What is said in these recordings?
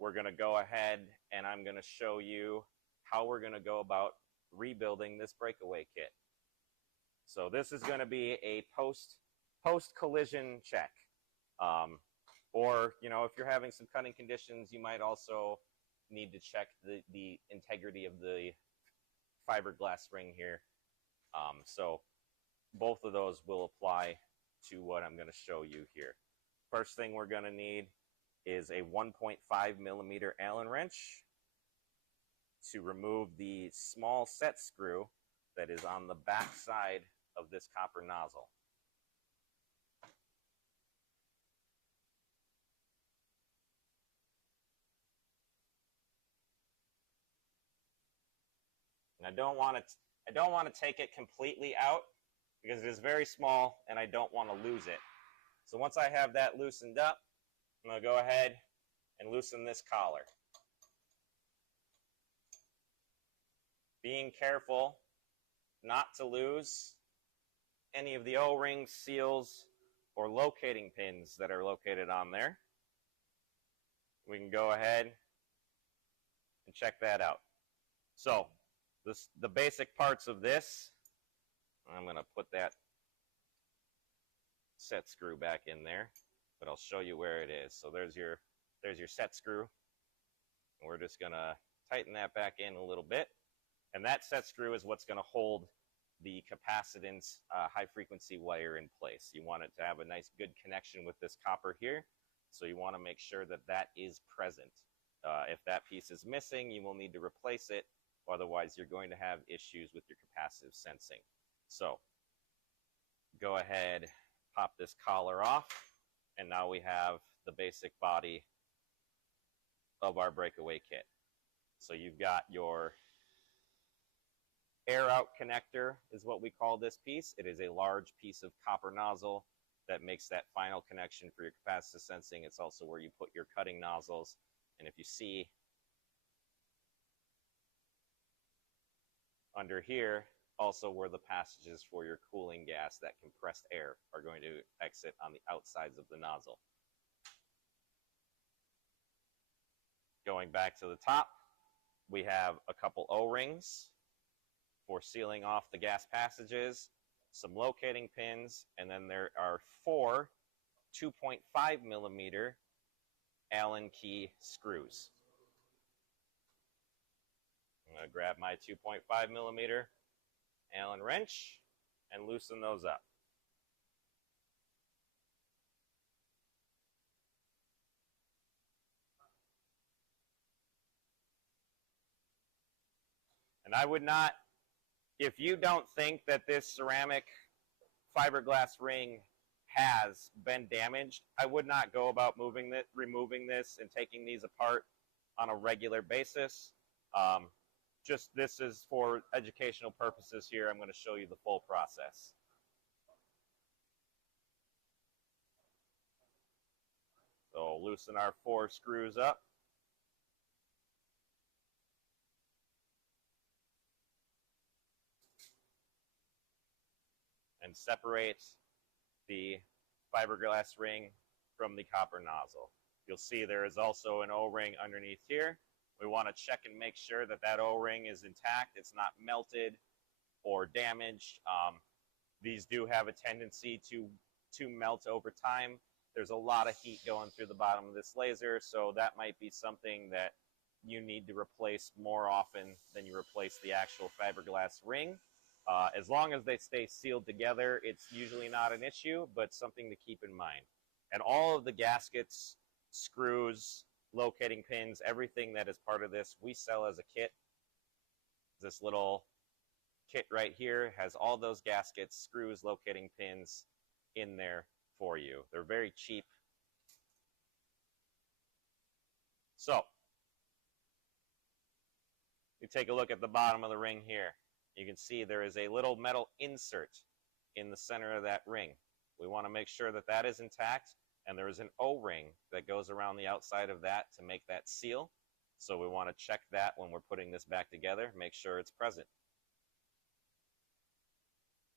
we're going to go ahead and I'm going to show you how we're going to go about rebuilding this breakaway kit. So this is going to be a post-collision check. Or, you know, if you're having some cutting conditions, you might also need to check the integrity of the fiberglass ring here. So both of those will apply to what I'm going to show you here. First thing we're going to need is a 1.5 millimeter Allen wrench to remove the small set screw that is on the back side of this copper nozzle. And I don't want to take it completely out because it is very small and I don't want to lose it. So once I have that loosened up, I'm going to go ahead and loosen this collar. Being careful not to lose any of the O-rings, seals, or locating pins that are located on there. We can go ahead and check that out. So the basic parts of this, I'm going to put that set screw back in there, but I'll show you where it is. So there's your set screw, and we're just going to tighten that back in a little bit. And that set screw is what's going to hold the capacitance high-frequency wire in place. You want it to have a nice, good connection with this copper here, so you want to make sure that that is present. If that piece is missing, you will need to replace it, otherwise you're going to have issues with your capacitive sensing. So go ahead, pop this collar off, and now we have the basic body of our breakaway kit. So you've got your air out connector is what we call this piece. It is a large piece of copper nozzle that makes that final connection for your capacitive sensing. It's also where you put your cutting nozzles. And if you see under here, also where the passages for your cooling gas, that compressed air, are going to exit on the outsides of the nozzle. Going back to the top, we have a couple O-rings for sealing off the gas passages, some locating pins, and then there are 4 2.5 millimeter Allen key screws. I'm going to grab my 2.5 millimeter Allen wrench and loosen those up. And I would not, if you don't think that this ceramic fiberglass ring has been damaged, I would not go about removing this and taking these apart on a regular basis. Just this is for educational purposes here. I'm going to show you the full process. So loosen our 4 screws up. And separate the fiberglass ring from the copper nozzle. You'll see there is also an O-ring underneath here. We want to check and make sure that that O-ring is intact. It's not melted or damaged. These do have a tendency to melt over time. There's a lot of heat going through the bottom of this laser, so that might be something that you need to replace more often than you replace the actual fiberglass ring. As long as they stay sealed together, it's usually not an issue, but something to keep in mind. And all of the gaskets, screws, locating pins, everything that is part of this, we sell as a kit. This little kit right here has all those gaskets, screws, locating pins in there for you. They're very cheap. So, you take a look at the bottom of the ring here. You can see there is a little metal insert in the center of that ring. We want to make sure that that is intact, and there is an O-ring that goes around the outside of that to make that seal. So we want to check that when we're putting this back together, make sure it's present.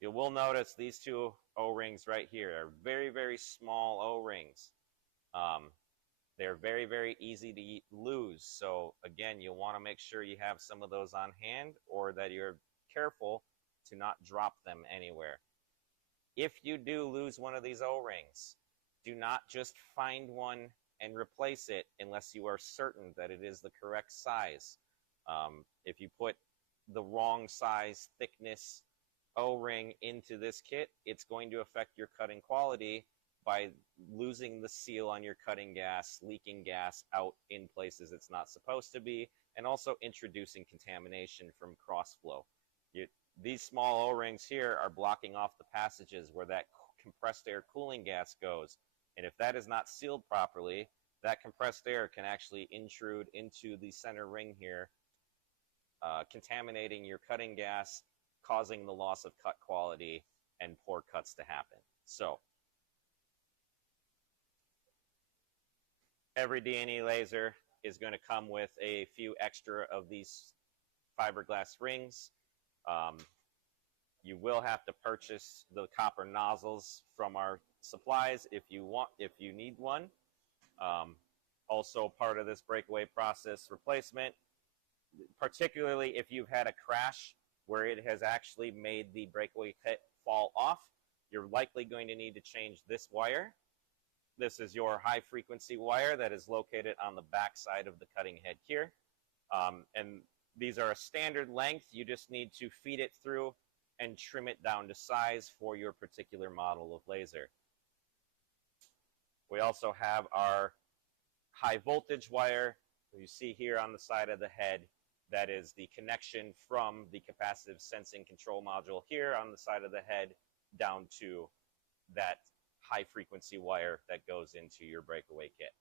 You will notice these 2 O-rings right here are very, very small O-rings. They're very, very easy to lose. So again, you'll want to make sure you have some of those on hand, or that you're careful to not drop them anywhere. If you do lose one of these O-rings, do not just find one and replace it unless you are certain that it is the correct size. If you put the wrong size, thickness O-ring into this kit, it's going to affect your cutting quality by losing the seal on your cutting gas, leaking gas out in places it's not supposed to be, and also introducing contamination from crossflow. These small O-rings here are blocking off the passages where that compressed air cooling gas goes. And if that is not sealed properly, that compressed air can actually intrude into the center ring here, contaminating your cutting gas, causing the loss of cut quality and poor cuts to happen. So, every DNE laser is going to come with a few extra of these fiberglass rings. You will have to purchase the copper nozzles from our supplies if you need one. Also part of this breakaway process replacement, particularly if you've had a crash where it has actually made the breakaway kit fall off, you're likely going to need to change this wire. This is your high frequency wire that is located on the back side of the cutting head here. And these are a standard length. You just need to feed it through and trim it down to size for your particular model of laser. We also have our high voltage wire you see here on the side of the head. That is the connection from the capacitive sensing control module here on the side of the head down to that high frequency wire that goes into your breakaway kit.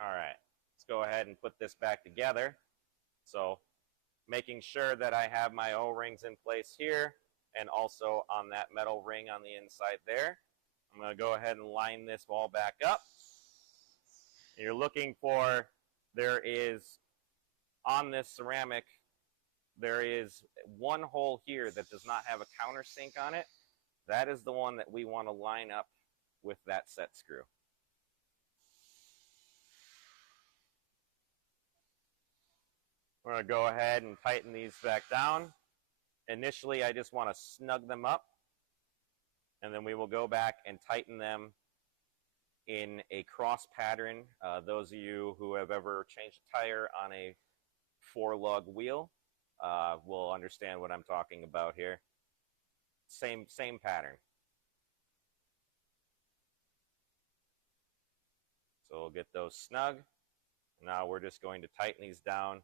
All right, let's go ahead and put this back together. So making sure that I have my O-rings in place here and also on that metal ring on the inside there. I'm going to go ahead and line this all back up. You're looking for, there is, on this ceramic, there is one hole here that does not have a countersink on it. That is the one that we want to line up with that set screw. We're going to go ahead and tighten these back down. Initially, I just want to snug them up, and then we will go back and tighten them in a cross pattern. Those of you who have ever changed a tire on a 4-lug wheel will understand what I'm talking about here. Same pattern. So we'll get those snug. Now we're just going to tighten these down.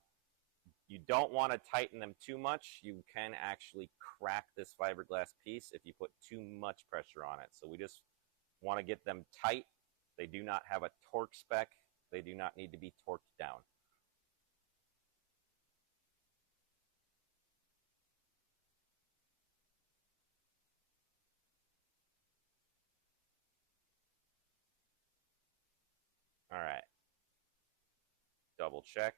You don't want to tighten them too much. You can actually crack this fiberglass piece if you put too much pressure on it. So we just want to get them tight. They do not have a torque spec. They do not need to be torqued down. All right. Double check.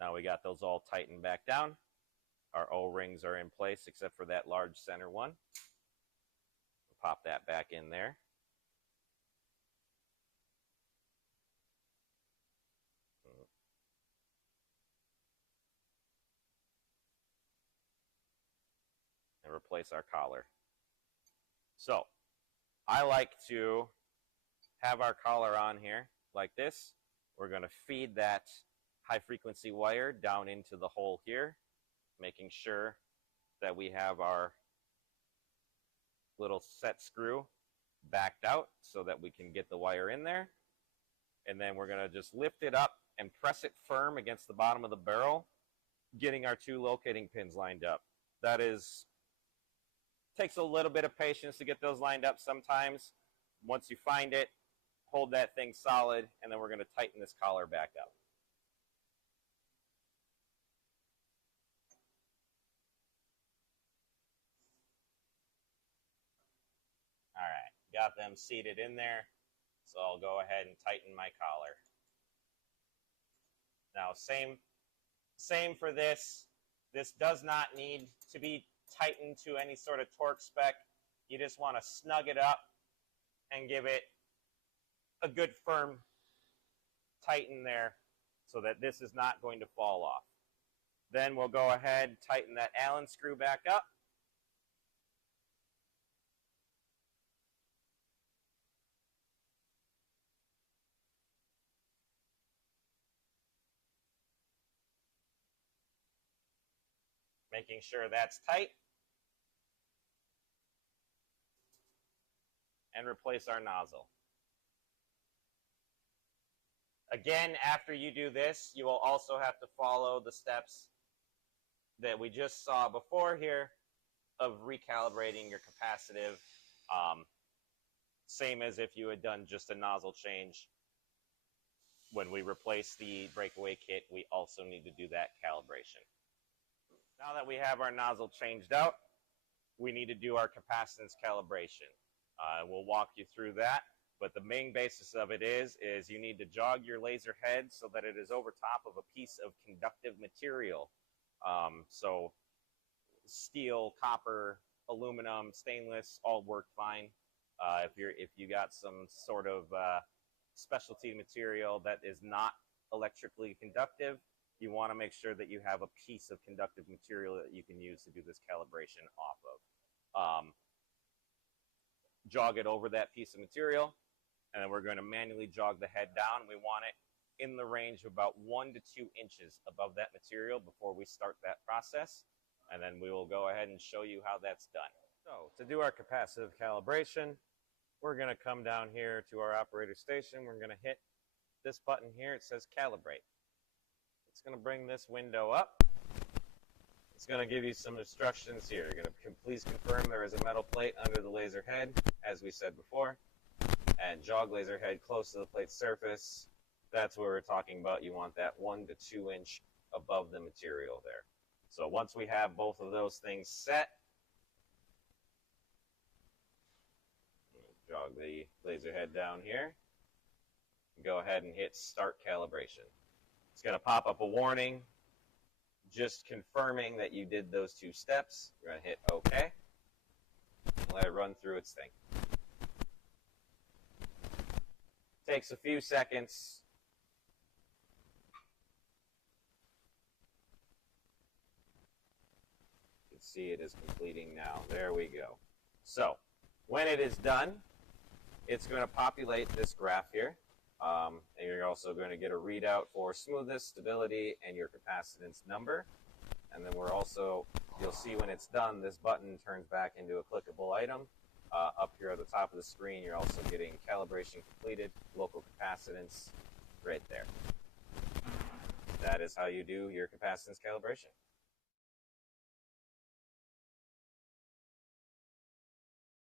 Now we got those all tightened back down. Our O-rings are in place except for that large center one. We'll pop that back in there. And replace our collar. So, I like to have our collar on here like this. We're going to feed that high frequency wire down into the hole here, making sure that we have our little set screw backed out so that we can get the wire in there. And then we're going to just lift it up and press it firm against the bottom of the barrel, getting our 2 locating pins lined up. That takes a little bit of patience to get those lined up sometimes. Once you find it, hold that thing solid, and then we're going to tighten this collar back up. All right, got them seated in there, so I'll go ahead and tighten my collar. Now, same for this. This does not need to be tighten to any sort of torque spec. You just want to snug it up and give it a good firm tighten there so that this is not going to fall off. Then we'll go ahead and tighten that Allen screw back up. Making sure that's tight. And replace our nozzle. Again, after you do this, you will also have to follow the steps that we just saw before here of recalibrating your capacitive. Same as if you had done just a nozzle change. When we replace the breakaway kit, we also need to do that calibration. Now that we have our nozzle changed out, we need to do our capacitance calibration. We'll walk you through that, but the main basis of it is you need to jog your laser head so that it is over top of a piece of conductive material. So steel, copper, aluminum, stainless, all work fine. If you got some sort of specialty material that is not electrically conductive, you want to make sure that you have a piece of conductive material that you can use to do this calibration off of. Jog it over that piece of material, and then we're going to manually jog the head down. We want it in the range of about 1 to 2 inches above that material before we start that process, and then we will go ahead and show you how that's done. So to do our capacitive calibration, we're going to come down here to our operator station. We're going to hit this button here. It says calibrate. It's going to bring this window up. It's going to give you some instructions here. You're going to please confirm there is a metal plate under the laser head, as we said before, and jog laser head close to the plate's surface. That's what we're talking about. You want that 1 to 2 inch above the material there. So once we have both of those things set, jog the laser head down here, go ahead and hit start calibration. It's going to pop up a warning just confirming that you did those 2 steps. You're going to hit OK. Let it run through its thing. Takes a few seconds. You can see it is completing now. There we go. So when it is done, it's going to populate this graph here. And you're also going to get a readout for smoothness, stability, and your capacitance number. And then you'll see when it's done, this button turns back into a clickable item. Up here at the top of the screen, you're also getting calibration completed, local capacitance right there. That is how you do your capacitance calibration.